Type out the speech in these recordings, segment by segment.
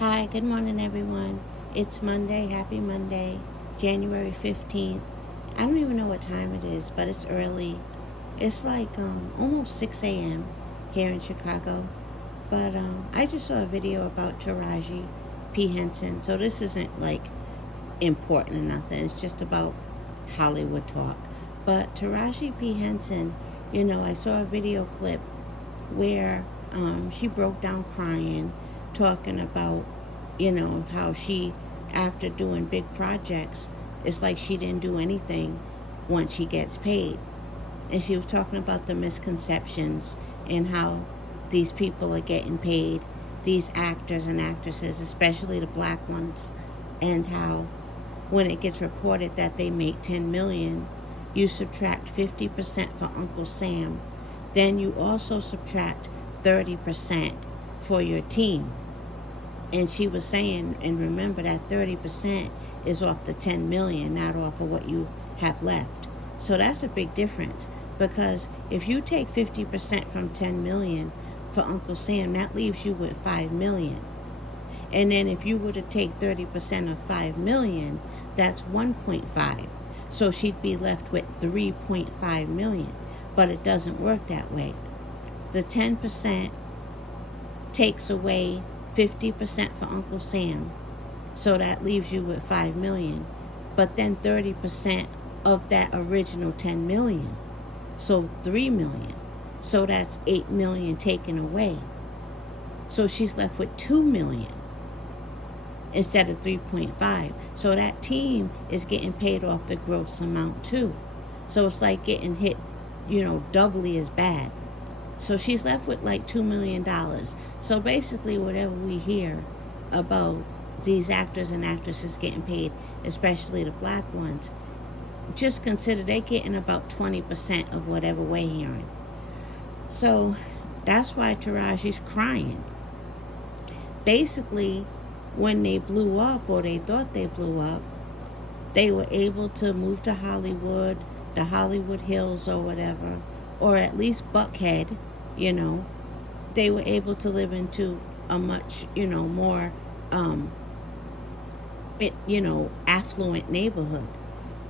Hi, good morning, everyone. It's Monday. Happy Monday, January 15th. I don't even know what time it is, but it's early. It's like almost 6 a.m. here in Chicago. But I just saw a video about Taraji P. Henson. So this isn't like important or nothing. It's just about Hollywood talk. But Taraji P. Henson, I saw a video clip where she broke down crying, talking about, how she, after doing big projects, it's like she didn't do anything once she gets paid. And she was talking about the misconceptions and how these people are getting paid, these actors and actresses, especially the black ones, and how when it gets reported that they make 10 million, you subtract 50% for Uncle Sam, then you also subtract 30% for your team. And she was saying, and remember that 30% is off the 10 million, not off of what you have left. So that's a big difference, because if you take 50% from 10 million for Uncle Sam, that leaves you with 5 million. And then if you were to take 30% of 5 million, that's 1.5. So she'd be left with 3.5 million. But it doesn't work that way. The 10% takes away 50% for Uncle Sam. So that leaves you with 5 million. But then 30% of that original 10 million. So 3 million. So that's 8 million taken away. So she's left with 2 million instead of 3.5. So that team is getting paid off the gross amount too. So it's like getting hit, doubly as bad. So she's left with like $2 million. So basically whatever we hear about these actors and actresses getting paid, especially the black ones, just consider they're getting about 20% of whatever we're hearing. So that's why Taraji's crying. Basically, when they blew up, or they thought they blew up, they were able to move to Hollywood, the Hollywood Hills or whatever, or at least Buckhead, they were able to live into a much, more, affluent neighborhood.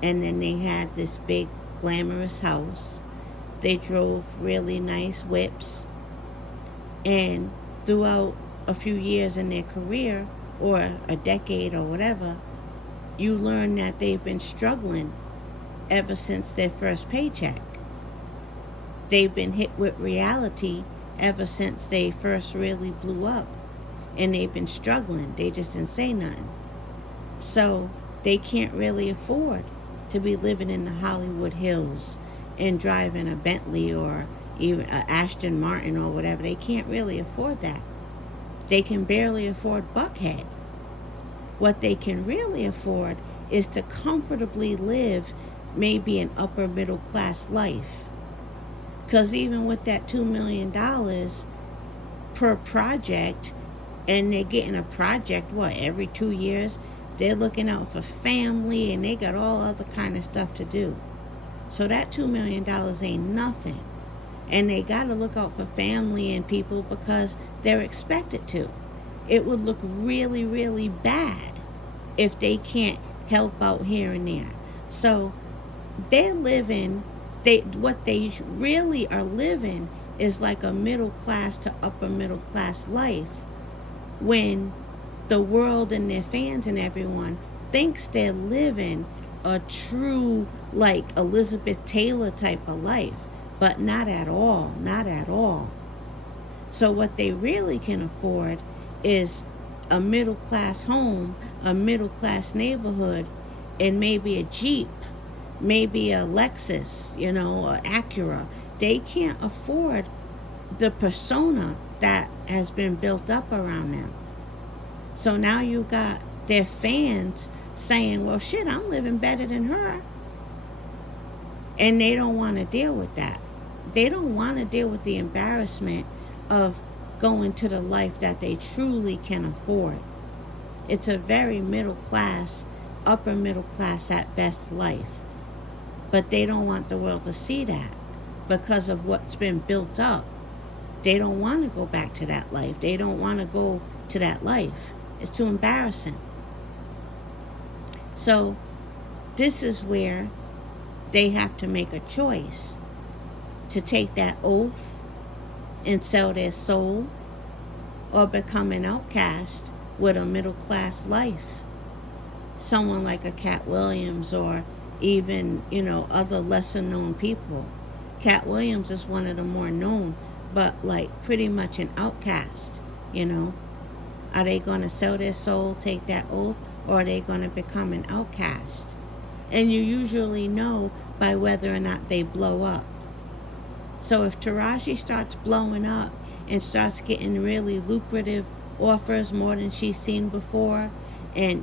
And then they had this big, glamorous house. They drove really nice whips. And throughout a few years in their career, or a decade or whatever, you learn that they've been struggling ever since their first paycheck. They've been hit with reality ever since they first really blew up. And they've been struggling. They just didn't say nothing. So they can't really afford to be living in the Hollywood Hills and driving a Bentley or even a Aston Martin or whatever. They can't really afford that. They can barely afford Buckhead. What they can really afford is to comfortably live maybe an upper middle class life. Because even with that $2 million per project, and they're getting a project, every 2 years, they're looking out for family, and they got all other kind of stuff to do. So that $2 million ain't nothing. And they got to look out for family and people because they're expected to. It would look really, really bad if they can't help out here and there. So they're living, what they really are living is like a middle class to upper middle class life, when the world and their fans and everyone thinks they're living a true, like, Elizabeth Taylor type of life. But not at all, not at all. So what they really can afford is a middle class home, a middle class neighborhood, and maybe a Jeep, maybe a Lexus, or Acura. They can't afford the persona that has been built up around them. So now you got their fans saying, well, shit, I'm living better than her. And they don't want to deal with that. They don't want to deal with the embarrassment of going to the life that they truly can afford. It's a very middle class, upper middle class at best life. But they don't want the world to see that because of what's been built up. They don't want to go back to that life. They don't want to go to that life. It's too embarrassing. So this is where they have to make a choice to take that oath and sell their soul, or become an outcast with a middle class life. Someone like a Cat Williams, or even, other lesser known people. Cat Williams is one of the more known, but like pretty much an outcast, Are they going to sell their soul, take that oath, or are they going to become an outcast? And you usually know by whether or not they blow up. So if Taraji starts blowing up and starts getting really lucrative offers, more than she's seen before, and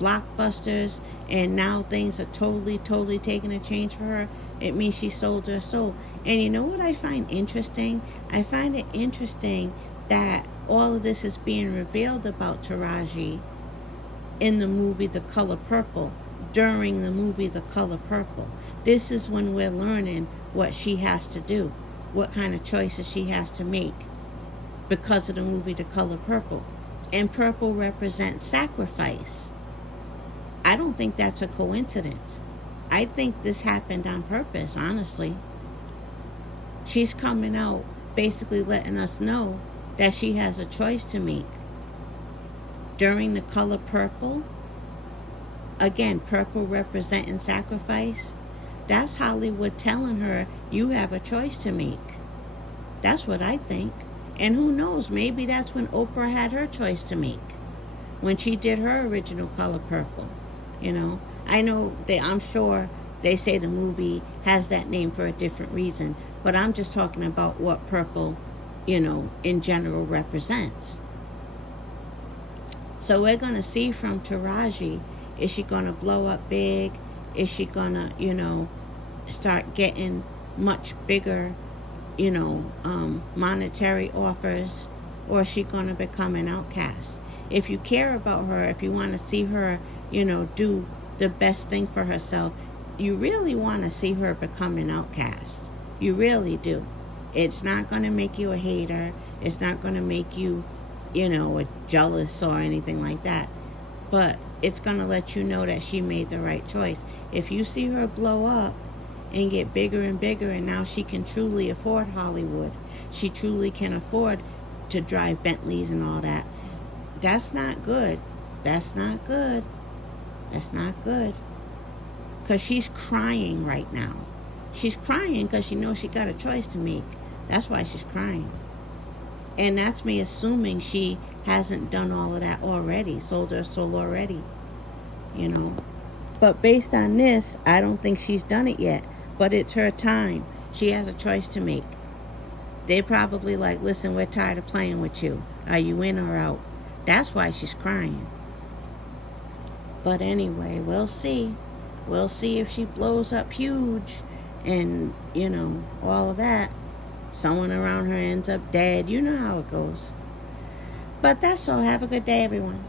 blockbusters, and now things are totally taking a change for her, it means she sold her soul. And you know what I find interesting? I find it interesting that all of this is being revealed about Taraji in the movie The Color Purple, during the movie The Color Purple. This is when we're learning what she has to do, what kind of choices she has to make because of the movie The Color Purple. And purple represents sacrifice. I don't think that's a coincidence. I think this happened on purpose, honestly. She's coming out basically letting us know that she has a choice to make. During The Color Purple, again, purple representing sacrifice, that's Hollywood telling her you have a choice to make. That's what I think. And who knows, maybe that's when Oprah had her choice to make, when she did her original Color Purple. I know I'm sure they say the movie has that name for a different reason, but I'm just talking about what purple, in general represents. So we're going to see from Taraji, is she going to blow up big? Is she going to, start getting much bigger, monetary offers? Or is she going to become an outcast? If you care about her, if you want to see her, do the best thing for herself, you really want to see her become an outcast. You really do. It's not going to make you a hater. It's not going to make you, a jealous or anything like that. But it's going to let you know that she made the right choice. If you see her blow up and get bigger and bigger, and now she can truly afford Hollywood, she truly can afford to drive Bentleys and all that, that's not good. That's not good. That's not good. Because she's crying right now. She's crying because she knows she got a choice to make. That's why she's crying. And that's me assuming she hasn't done all of that already, sold her soul already, But based on this, I don't think she's done it yet. But it's her time. She has a choice to make. They're probably like, listen, we're tired of playing with you. Are you in or out? That's why she's crying. But anyway, we'll see. We'll see if she blows up huge and, all of that. Someone around her ends up dead. You know how it goes. But that's all. Have a good day, everyone.